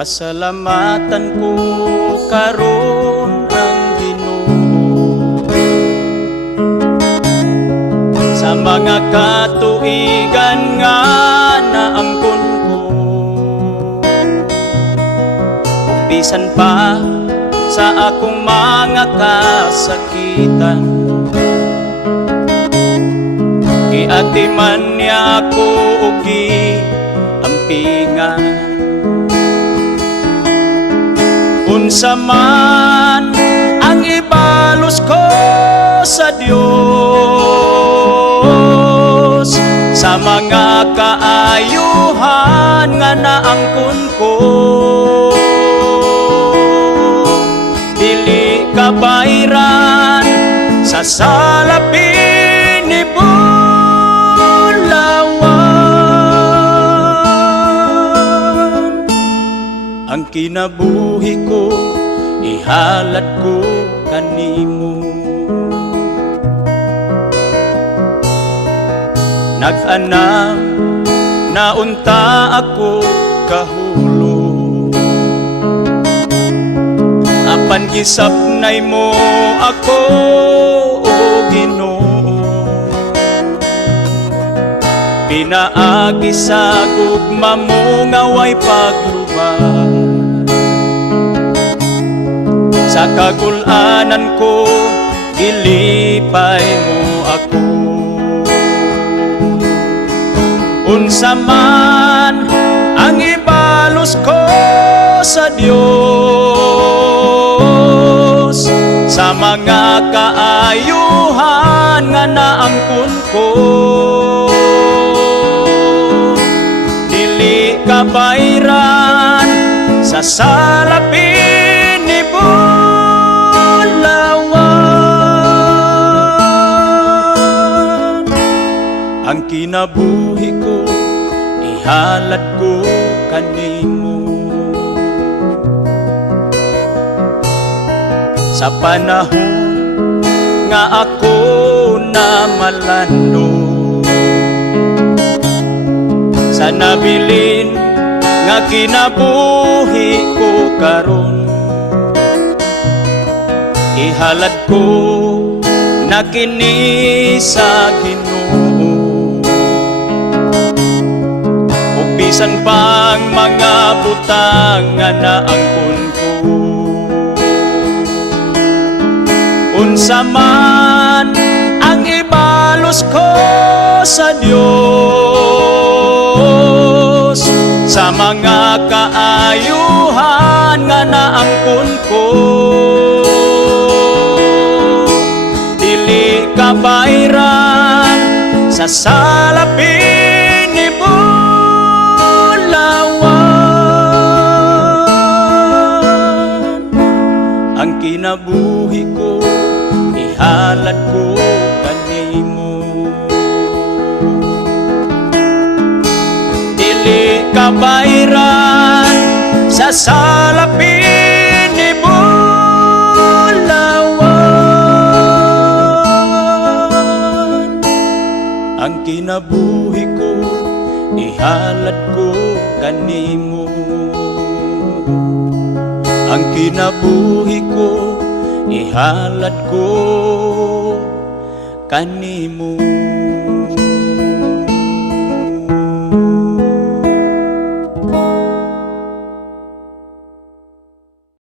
Pasalamatan ko karon ang Ginoo sa mga katuigan nga naangkon ko, ug bisan pa sa akong mga kasakitan, giatiman niya ako ug giampingan. Unsa man ang ibalos ko sa Dios sa mga kaayuhan nga naangkon ko, dili kabayran sa salapin ni ang kinabuhi ko, ihalad ko kanimo. Nag-anam na unta ako kahulog, apan gisapnay mo ako, o Ginoo. Pinaagi sa gugma mo nga way paglubad, sa kagulanan ko gilipay mo ako. Unsa man ang ibalos ko sa Dios sa mga kaayuhan nga naangkon ko, dili kabayran sa salapin ni ang kinabuhi ko, ihalad ko kanimo. Sa panahon nga ako na malando, sa nabilin nga kinabuhi ko karon, ihalad ko na kini sa Ginoo. Bisan pang mga butang nga naangkon ko, unsa man ang ibalos ko sa Dios sa mga kaayuhan nga naangkon ko, dili kabayran sa salapin ni ang kinabuhi ko, ihalad ko kanimo. Dili kabayran sa salapin ni bulawan, ang kinabuhi ko, ihalad ko kanimo. Ang kinabuhi ko, ihalad ko kanimo.